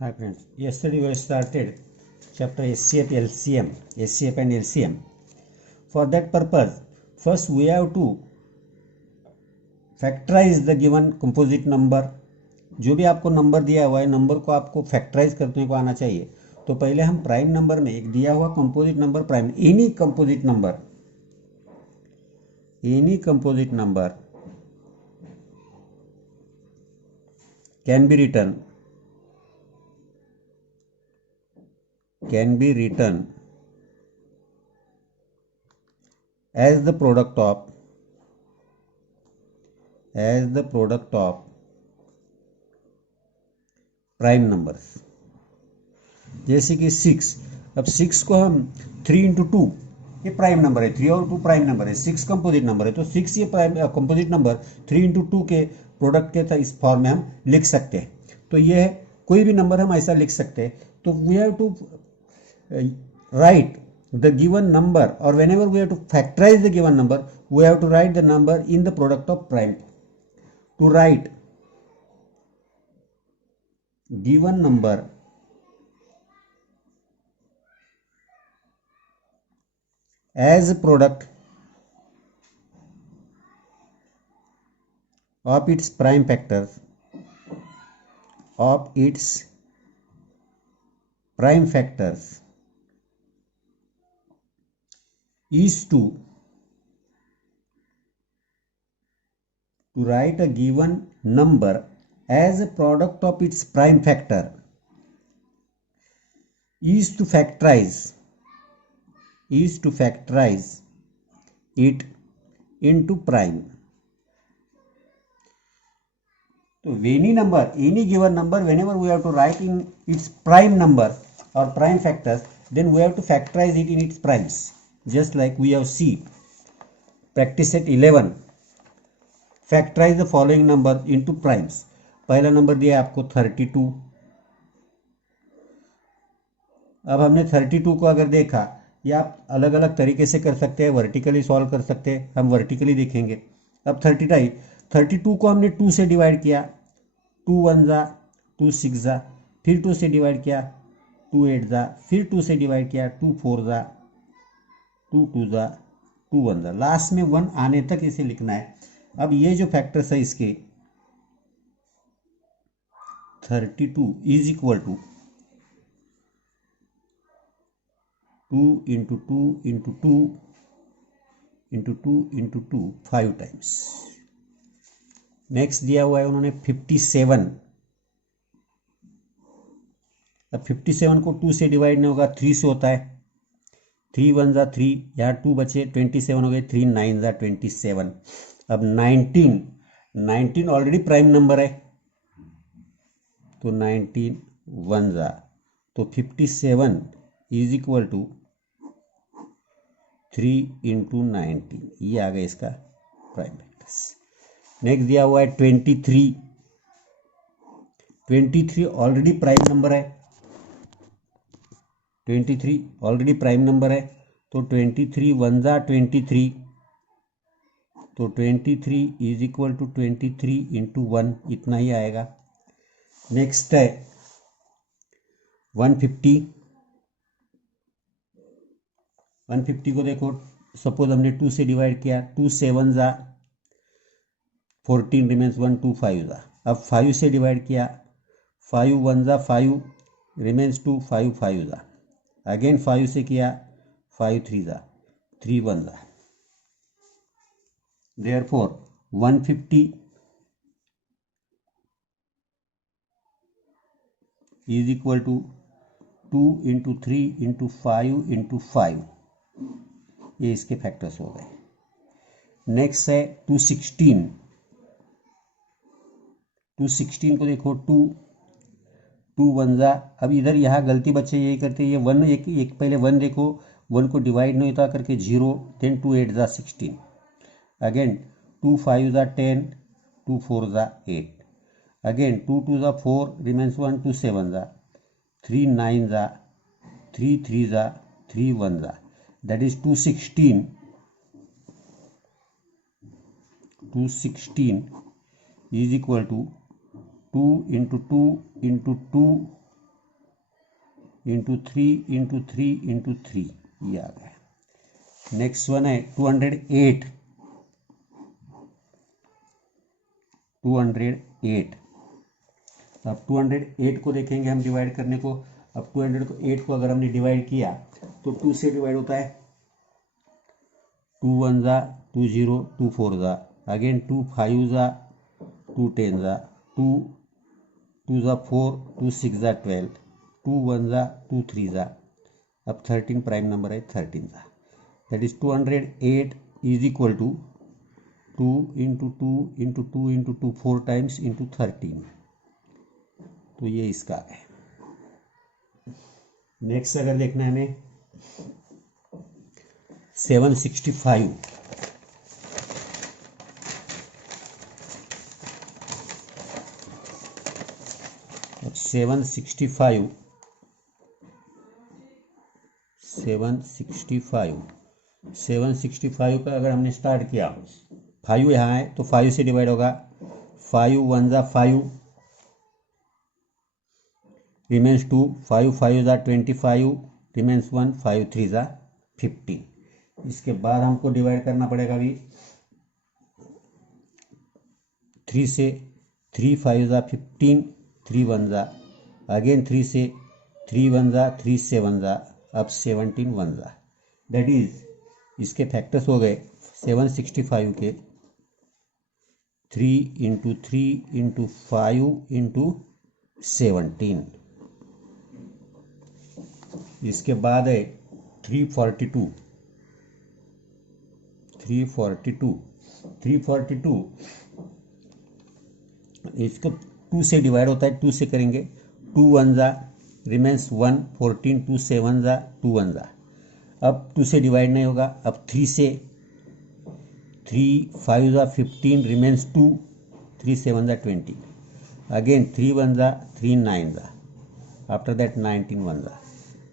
Hi friends, yesterday we started chapter SCF LCM, SCF and LCM. For that purpose, first we have to factorize the given composite number. जो भी आपको number दिया हुआ है, number को आपको factorise करने को आना चाहिए. तो पहले हम प्राइम नंबर में एक दिया हुआ composite number, prime any composite number can be written as the product of prime numbers. जैसे कि 6. अब 6 को हम 3 इंटू 2, ये प्राइम नंबर है, 3 और 2 प्राइम नंबर है, 6 कंपोजिट नंबर है. तो 6 ये प्राइम कंपोजिट नंबर 3 इंटू 2 के प्रोडक्ट के था, इस फॉर्म में हम लिख सकते हैं. तो ये है, कोई भी नंबर हम ऐसा लिख सकते हैं. तो we have to write the given number, और whenever we have to factorize the given number, we have to write the number in the product of prime. To write given number as a product of its prime factors is to write a given number as a product of its prime factor is to factorize it into prime. So any given number, whenever we have to write in its prime number or prime factors, then we have to factorize it in its primes. Just like we have seen practice set 11, factorize the following number into primes. पहला number दिया आपको 32. अब हमने 32 को अगर देखा, या आप अलग अलग तरीके से कर सकते हैं, वर्टिकली सॉल्व कर सकते हैं, हम वर्टिकली देखेंगे. अब 32 को हमने 2 से डिवाइड किया, 2 1 जा 2 6 जा, फिर 2 से डिवाइड किया, 2 8 जा, फिर 2 से डिवाइड किया, 2 4 जा, 2 2 जा, 2 1 जा, लास्ट में 1 आने तक इसे लिखना है. अब ये जो फैक्टर्स है इसके, 32 is equal to 2 into 2 into 2 into 2 into 2 5 times. Next दिया हुआ है उन्होंने 57. अब 57 को 2 से डिवाइड नहीं होगा, 3 से होता है. 3 1 जा 3, यहाँ 2 बचे, 27 हो गए, 3 9 जा 27. अब 19 ऑलरेडी प्राइम नंबर है, तो 19 1 जा, तो 57 इज इक्वल टू 3 इंटू 19. ये आ गया इसका प्राइम फैक्टर्स. नेक्स्ट दिया हुआ है 23 ऑलरेडी प्राइम नंबर है. 23 ऑलरेडी प्राइम नंबर है, तो 23 1 जा 23, तो 23 इज इक्वल टू 23 इंटू 1, इतना ही आएगा. नेक्स्ट है 150 को देखो, सपोज हमने 2 से डिवाइड किया, 2 7 जा 14 रिमेन्स 1, 2 5 जा. अब 5 से डिवाइड किया, 5 1 जा 5 रिमेन्स 2, 5 5 जा, अगेन 5 से किया, 5 3 जा, 3 1 जा. Therefore 150 is equal to 2 into 3 into 5 into 5. ये इसके फैक्टर्स हो गए. नेक्स्ट है 216 को देखो, 2 1 जा. अब इधर यहाँ गलती बच्चे यही करते हैं, ये 1 एक पहले 1 देखो, 1 को डिवाइड नहीं होता करके 0, देन 2 8 जा 16, अगेन 2 5 जा 10, 2 4 जा 8, अगेन 2 2 जा 4 रिमेन्स 1, 2 7 जा, 3 9 जा, 3 3 जा, 3 1 जा, that is 216 is equal to 2 into 2 into 2 into 3 into 3 into 3, ये आ गया। नेक्स्ट वन है 208। 208, अब 208 को देखेंगे हम डिवाइड करने को। अब 208 को अगर हमने डिवाइड किया तो 2 से डिवाइड होता है, 2 1 ज़ा 2 0, 2 4 ज़ा, अगेन 2 5 ज़ा 2 10 ज़ा, 2 2 ज़ा 4, 2 6 ज़ा 12, 2 1 ज़ा 2 3 ज़ा, अब 13 प्राइम नंबर है 13 ज़ा। That is 208 is equal to 2 into 2 into 2 into 2 4 times into 13, तो ये इसका है। नेक्स्ट अगर देखना है हमें 765। 765 का अगर हमने स्टार्ट किया, 5 यहाँ है तो 5 से डिवाइड होगा, 5 1 ज़ा 5, रिमेंस 2, 5 5 ज़ा 25, रिमेंस 1, 5 3 ज़ा 15। इसके बाद हमको डिवाइड करना पड़ेगा अभी 3 से, 3 5 ज़ा 15, 3 1 ज़ा, अगेन 3 से, 3 1 ज़ा 3 7 ज़ा, अब 17 1 ज़ा। दैट इज इसके फैक्टर्स हो गए 765 के 3 इंटू 3 इंटू 5 इंटू 17। इसके बाद है 342। 342 इसको 2 से डिवाइड होता है, 2 से करेंगे, 2 1 ज़ा, रिमेंस 1, 14, 2 7 ज़ा 2 1 ज़ा, अब 2 से डिवाइड नहीं होगा, अब 3 से, 3 5 ज़ा 15, रिमेंस 2, 3 7 ज़ा 20, अगेन 3 1 ज़ा 3 9 ज़ा, आफ्टर दैट 19 1 ज़ा।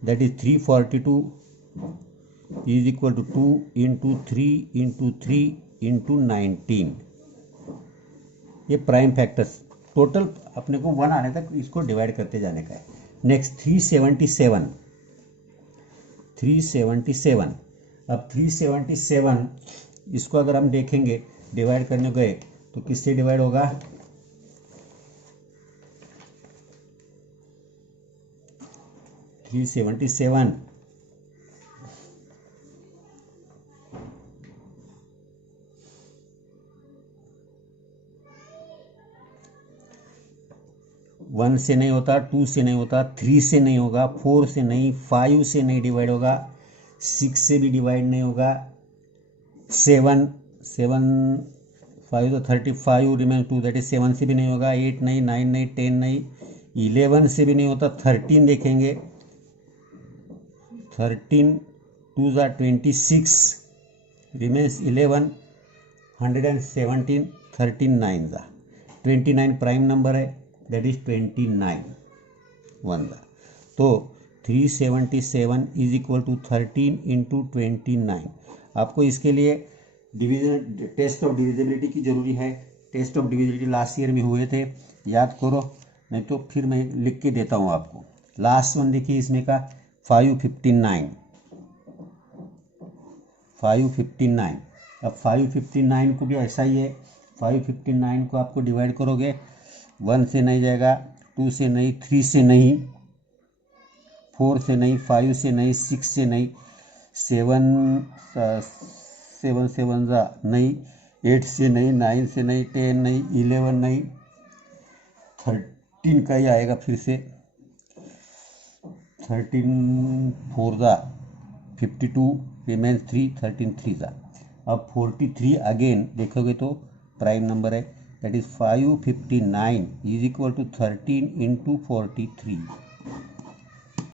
That is 342 is equal to 2 into 3 into 3 into 19। ये प्राइम फैक्टर्स टोटल अपने को 1 आने तक इसको डिवाइड करते जाने का है। नेक्स्ट 377। 377, अब 377 इसको अगर हम देखेंगे डिवाइड करने गए तो किससे डिवाइड होगा, 377 1 से नहीं होता, 2 से नहीं होता, 3 से नहीं होगा, 4 से नहीं, 5 से नहीं डिवाइड होगा, 6 से भी डिवाइड नहीं होगा, 7 5 तो 35, रिमेन 2 दैट इज 7 से भी नहीं होगा, 8 नहीं, 9 नहीं, 10 नहीं, 11 से भी नहीं होता, 13 देखेंगे, 13 2 ज़ा 26, रिमेन्स 11, 117, 13 9 ज़ा 29 प्राइम नंबर है, दैट इज 29 1 ज़ा। तो 377 इज इक्वल टू 13 इंटू 29। आपको इसके लिए डिवीजन टेस्ट ऑफ डिविजिबिलिटी की जरूरी है। Test of divisibility last year में हुए थे, याद करो, नहीं तो फिर मैं लिख के देता हूँ आपको। लास्ट वन देखिए इसमें का 559। अब 559 को भी ऐसा ही है, 559 को आपको डिवाइड करोगे, 1 से नहीं जाएगा, 2 से नहीं, 3 से नहीं, 4 से नहीं, 5 से नहीं, 6 से नहीं, 7 7 ज़ा नहीं, 8 से नहीं, 9 से नहीं, 10 नहीं, 11 नहीं, 13 का ही आएगा फिर से, 13 4 ज़ा 52, रिमेन्स 3, 13 3 ज़ा। अब 43 अगेन देखोगे तो प्राइम नंबर है, that is 559 is equal to 13 into 43।